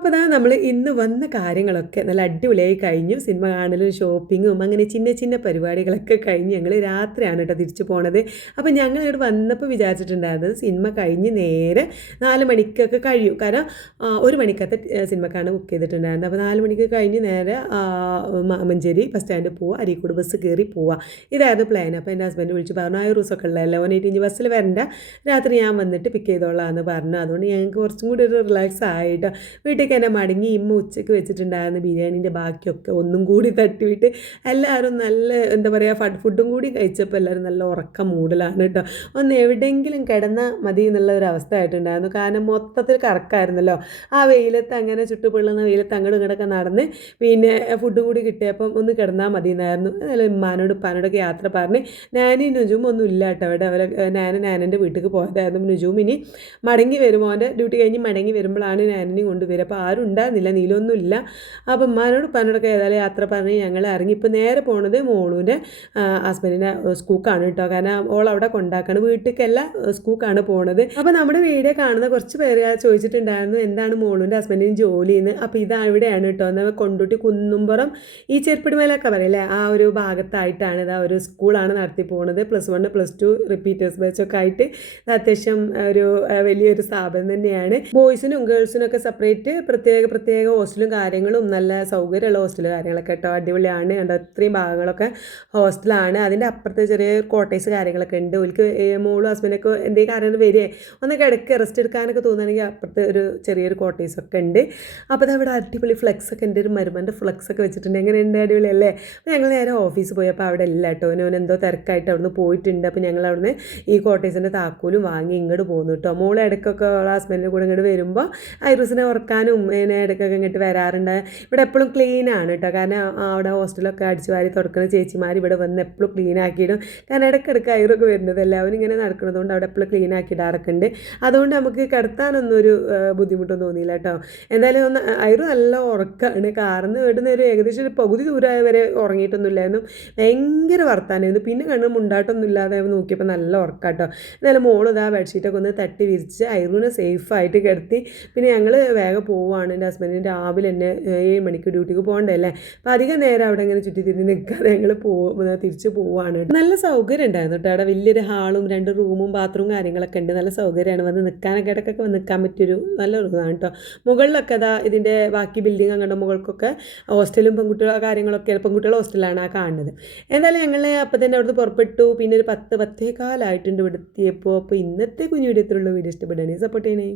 അപ്പോൾ അതാ നമ്മൾ ഇന്ന് വന്ന കാര്യങ്ങളൊക്കെ നല്ല അടിപൊളിയായി കഴിഞ്ഞു. സിനിമ കാണലും ഷോപ്പിങ്ങും അങ്ങനെ ചിന്ന ചിന്ന പരിപാടികളൊക്കെ കഴിഞ്ഞ് ഞങ്ങൾ രാത്രിയാണ് കേട്ടോ തിരിച്ചു പോണത്. അപ്പോൾ ഞങ്ങൾ ഇവിടെ വന്നപ്പോൾ വിചാരിച്ചിട്ടുണ്ടായിരുന്നത് സിനിമ കഴിഞ്ഞ് നേരെ നാല് മണിക്കൊക്കെ കഴിയും. കാരണം ഒരു മണിക്കത്തെ സിനിമക്കാണ് ബുക്ക് ചെയ്തിട്ടുണ്ടായിരുന്നത്. അപ്പോൾ നാല് മണിക്ക് കഴിഞ്ഞ് നേരെ മഞ്ചേരി ബസ് സ്റ്റാൻഡിൽ പോവുക അരീക്കോട് ബസ് കയറി പോവുക ഇതായിരുന്നു പ്ലാൻ അപ്പോൾ എന്റെ ഹസ്ബൻഡ് വിളിച്ച് പറഞ്ഞു ആ ദിവസമൊക്കെ ഉള്ളതല്ലേ? വൺ ഇനി ബസ്സിൽ വരണ്ട. രാത്രി ഞാൻ വന്നിട്ട് പിക്ക് ചെയ്തോളാം എന്ന് പറഞ്ഞു. അതുകൊണ്ട് ഞങ്ങൾക്ക് കുറച്ചും കൂടി ഒരു റിലാക്സ് ആയിട്ട് തന്നെ മടങ്ങി ഇമ്മ ഉച്ചയ്ക്ക് വെച്ചിട്ടുണ്ടായിരുന്ന ബിരിയാണീന്റെ ബാക്കിയൊക്കെ ഒന്നും കൂടി തട്ടിവിട്ട് എല്ലാവരും നല്ല എന്താ പറയുക ഫഡ് ഫുഡും കൂടി കഴിച്ചപ്പോൾ എല്ലാവരും നല്ല ഉറക്കം മൂടലാണ് കേട്ടോ. ഒന്ന് എവിടെയെങ്കിലും കിടന്നാൽ മതി എന്നുള്ള ഒരു അവസ്ഥ ആയിട്ടുണ്ടായിരുന്നു. കാരണം മൊത്തത്തിൽ കറക്കായിരുന്നല്ലോ. ആ വെയിലത്ത് അങ്ങനെ ചുട്ടുപൊള്ളുന്ന വെയിലത്ത് അങ്ങോട്ടും ഇങ്ങോട്ടൊക്കെ നടന്ന് പിന്നെ ഫുഡും കൂടി കിട്ടിയപ്പം ഒന്ന് കിടന്നാൽ മതി എന്നായിരുന്നു. എന്നാലും ഉമ്മാനോട് ഉപ്പാനോടൊക്കെ യാത്ര പറഞ്ഞ് നാനും നുജും ഒന്നും ഇല്ല കേട്ടോ അവിടെ അവരെ നാന നാനന്റെ വീട്ടിലേക്ക് പോയതായിരുന്നു. നുജും ഇനി മടങ്ങി വരുമ്പോൾ അവന്റെ ഡ്യൂട്ടി കഴിഞ്ഞ് മടങ്ങി വരുമ്പോഴാണ് നാനിനെയും കൊണ്ടുവരിക. അപ്പോൾ ആരും ഉണ്ടായിരുന്നില്ല നീലൊന്നുമില്ല. അപ്പം ഉമ്മാനോട് ഉപ്പാനോടൊക്കെ ഏതായാലും യാത്ര പറഞ്ഞ് ഞങ്ങൾ ഇറങ്ങി. ഇപ്പോൾ നേരെ പോണത് മോളൂന്റെ ഹസ്ബൻഡിന്റെ സ്കൂക്കാണ് കേട്ടോ. കാരണം ഓൾ അവിടെ കൊണ്ടാക്കണം. വീട്ടിലേക്കല്ല സ്കൂക്കാണ് പോണത്. അപ്പോൾ നമ്മുടെ വീഡിയോ കാണുന്ന കുറച്ച് പേര് ചോദിച്ചിട്ടുണ്ടായിരുന്നു എന്താണ് മോളൂന്റെ ഹസ്ബൻഡിന് ജോലി എന്ന് അപ്പോൾ ഇതാ ഇവിടെയാണ് കേട്ടോ. എന്നാൽ കൊണ്ടോട്ടി കുന്നുംപുറം ഈ ചെരുപ്പിടിമേലൊക്കെ പറയില്ലേ? ആ ഒരു ഭാഗത്തായിട്ടാണ് ഇതാ ഒരു സ്കൂളാണ് നടത്തി പോകുന്നത് plus one plus two repeaters ബാച്ചൊക്കെ ആയിട്ട്. അത്യാവശ്യം ഒരു വലിയൊരു സ്ഥാപനം തന്നെയാണ്. ബോയ്സിനും ഗേൾസിനും ഒക്കെ സെപ്പറേറ്റ് പ്രത്യേക പ്രത്യേക ഹോസ്റ്റലും കാര്യങ്ങളും നല്ല സൗകര്യമുള്ള ഹോസ്റ്റൽ കാര്യങ്ങളൊക്കെ കേട്ടോ. അടിപൊളിയാണ്. കണ്ടോ? ഇത്രയും ഭാഗങ്ങളൊക്കെ ഹോസ്റ്റലാണ് അതിന്റെ അപ്പുറത്തെ ചെറിയ കോട്ടേഴ്സ് കാര്യങ്ങളൊക്കെ ഉണ്ട്. ഒരിക്കൽ മോളും ഹസ്ബൻഡൊക്കെ എന്തെങ്കിലും കാര്യങ്ങൾ വരികയെ ഒന്ന് കിടക്ക് റെസ്റ്റ് എടുക്കാനൊക്കെ തോന്നുകയാണെങ്കിൽ അപ്പുറത്ത് ഒരു ചെറിയൊരു കോട്ടേഴ്സൊക്കെ ഉണ്ട്. അപ്പോൾ അത് അവിടെ അടിപൊളി ഫ്ലെക്സ് ഒക്കെ ഉണ്ട്. ഒരു മരുമന്റെ ഫ്ലെക്സ് ഒക്കെ വെച്ചിട്ടുണ്ട്. എങ്ങനെയുണ്ട്? അടിപൊളിയല്ലേ? അപ്പോൾ ഞങ്ങൾ നേരെ ഓഫീസ് പോയി അപ്പോൾ അവിടെ ഇല്ല കേട്ടോ. ഓൻ എന്തോ തിരക്കായിട്ട് അവിടുന്ന് പോയിട്ടുണ്ട്. അപ്പോൾ ഞങ്ങൾ അവിടുന്ന് ഈ കോട്ടേഴ്സിന്റെ താക്കോലും വാങ്ങി ഇങ്ങോട്ട് പോകുന്നു കേട്ടോ. മോൾ ഇടയ്ക്കൊക്കെ ഹസ്ബൻഡിന്റെ കൂടെ ഇങ്ങോട്ട് വരുമ്പോൾ ഐറിസിനെ ഉറക്കാനും ഇങ്ങനെ ഇടയ്ക്കൊക്കെ ഇങ്ങോട്ട് വരാറുണ്ട്. ഇവിടെ എപ്പോഴും ക്ലീൻ ആണ് കേട്ടോ കാരണം അവിടെ ഹോസ്റ്റലൊക്കെ അടിച്ചു വാരി തുറക്കുന്ന ചേച്ചിമാർ ഇവിടെ വന്ന് എപ്പോഴും ക്ലീൻ ആക്കിയിടും. കാരണം ഇടയ്ക്കിടയ്ക്ക് ഐറൊക്കെ വരുന്നതല്ലേ അവനിങ്ങനെ നടക്കുന്നതുകൊണ്ട് അവിടെ എപ്പോഴും ക്ലീൻ ആക്കിയിടാറൊക്കെ ഉണ്ട്. അതുകൊണ്ട് നമുക്ക് കിടത്താനൊന്നും ഒരു ബുദ്ധിമുട്ടൊന്നും തോന്നിയില്ല കേട്ടോ എന്തായാലും ഒന്ന് ഐറു നല്ല ഉറക്കമാണ് കാർന്ന് വിടുന്ന ഒരു ഏകദേശം ഒരു പകുതി ദൂരമായ വരെ ഉറങ്ങിയിട്ടൊന്നുമില്ലായിരുന്നു ഭയങ്കര വർത്താനായിരുന്നു. പിന്നെ കണ്ണ് മുണ്ടാട്ടൊന്നും ഇല്ലാതെ നോക്കിയപ്പോൾ നല്ല ഉറക്കാട്ടോ എന്തായാലും മോളത് ആ ബെഡ്ഷീറ്റൊക്കെ ഒന്ന് തട്ടി വിരിച്ച് അയറിനെ സേഫായിട്ട് കിടത്തി. പിന്നെ ഞങ്ങൾ വേഗം പോവുകയാണ് എന്റെ ഹസ്ബൻഡിന് രാവിലെ തന്നെ ഏഴ് മണിക്ക് ഡ്യൂട്ടിക്ക് പോകണ്ടല്ലേ അപ്പോൾ അധികം നേരം അവിടെ ഇങ്ങനെ ചുറ്റി തിരിഞ്ഞ് നിൽക്കാതെ ഞങ്ങൾ പോകും തിരിച്ച് പോവുകയാണ് നല്ല സൗകര്യം ഉണ്ടായിരുന്നു കേട്ടോ അവിടെ. വലിയൊരു ഹാളും രണ്ട് റൂമും ബാത്റൂം കാര്യങ്ങളൊക്കെ ഉണ്ട്. നല്ല സൗകര്യമാണ്. വന്ന് നിൽക്കാനൊക്കെ ഇടയ്ക്കൊക്കെ വന്ന് നിൽക്കാൻ പറ്റിയൊരു നല്ല ഇതാണ് കേട്ടോ. മുകളിലൊക്കെ അതാ ഇതിന്റെ ബാക്കി ബിൽഡിംഗ് അങ്ങോട്ട് മുകൾക്കൊക്കെ ഹോസ്റ്റലും പെൺകുട്ടികളോ കാര്യങ്ങളൊക്കെ പെൺകുട്ടികളുടെ ഹോസ്റ്റലാണ് ആ കാണുന്നത്. എന്തായാലും ഞങ്ങൾ അപ്പോൾ തന്നെ അവിടുന്ന് പുറപ്പെട്ടു. പിന്നെ ഒരു പത്ത് പത്തേ കാലമായിട്ടുണ്ട് ഇവിടെ എത്തിയപ്പോൾ. അപ്പോൾ ഇന്നത്തെ കുഞ്ഞു വീഡിയോ ഇത്രയുള്ള വീഡിയോ ഇഷ്ടപ്പെടുകയാണെങ്കിൽ സപ്പോർട്ട് ചെയ്യണേ.